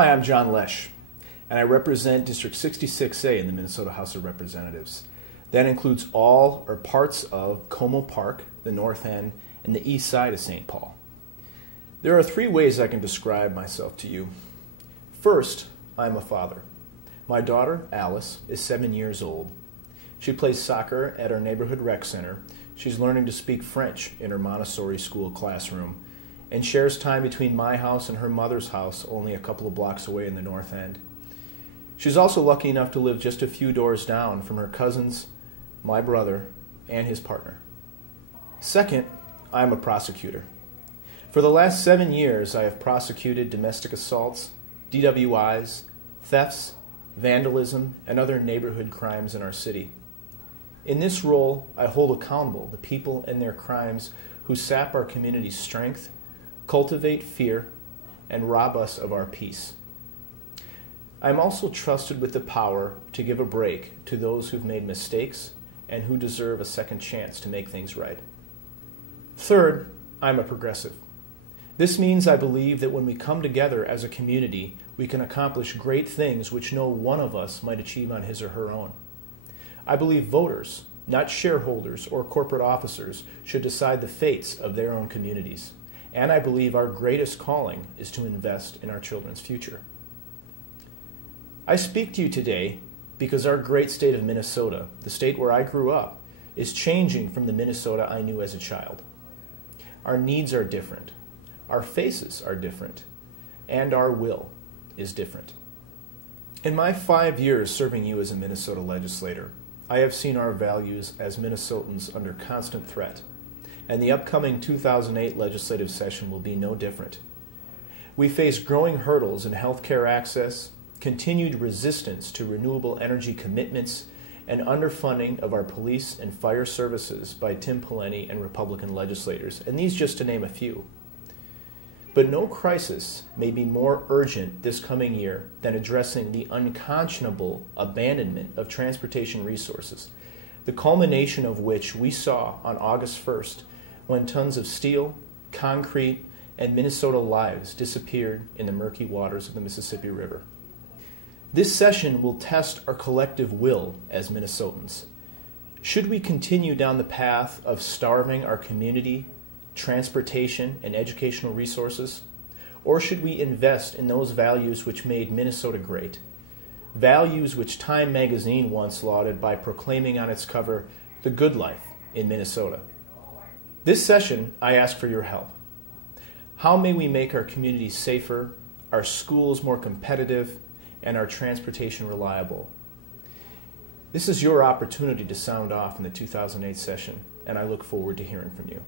Hi, I'm John Lesch, and I represent District 66A in the Minnesota House of Representatives. That includes all or parts of Como Park, the north end, and the east side of St. Paul. There are three ways I can describe myself to you. First, I'm a father. My daughter, Alice, is 7 years old. She plays soccer at our neighborhood rec center. She's learning to speak French in her Montessori school classroom and shares time between my house and her mother's house only a couple of blocks away in the north end. She's also lucky enough to live just a few doors down from her cousins, my brother, and his partner. Second, I'm a prosecutor. For the last 7 years, I have prosecuted domestic assaults, DWIs, thefts, vandalism, and other neighborhood crimes in our city. In this role, I hold accountable the people and their crimes who sap our community's strength, cultivate fear, and rob us of our peace. I am also trusted with the power to give a break to those who've made mistakes and who deserve a second chance to make things right. Third, I'm a progressive. This means I believe that when we come together as a community, we can accomplish great things which no one of us might achieve on his or her own. I believe voters, not shareholders or corporate officers, should decide the fates of their own communities. And I believe our greatest calling is to invest in our children's future. I speak to you today because our great state of Minnesota, the state where I grew up, is changing from the Minnesota I knew as a child. Our needs are different, our faces are different, and our will is different. In my 5 years serving you as a Minnesota legislator, I have seen our values as Minnesotans under constant threat, and the upcoming 2008 legislative session will be no different. We face growing hurdles in healthcare access, continued resistance to renewable energy commitments, and underfunding of our police and fire services by Tim Pawlenty and Republican legislators, and these just to name a few. But no crisis may be more urgent this coming year than addressing the unconscionable abandonment of transportation resources, the culmination of which we saw on August 1st when tons of steel, concrete, and Minnesota lives disappeared in the murky waters of the Mississippi River. This session will test our collective will as Minnesotans. Should we continue down the path of starving our community, transportation, and educational resources? Or should we invest in those values which made Minnesota great? Values which Time magazine once lauded by proclaiming on its cover, "The Good Life in Minnesota." This session, I ask for your help. How may we make our communities safer, our schools more competitive, and our transportation reliable? This is your opportunity to sound off in the 2008 session, and I look forward to hearing from you.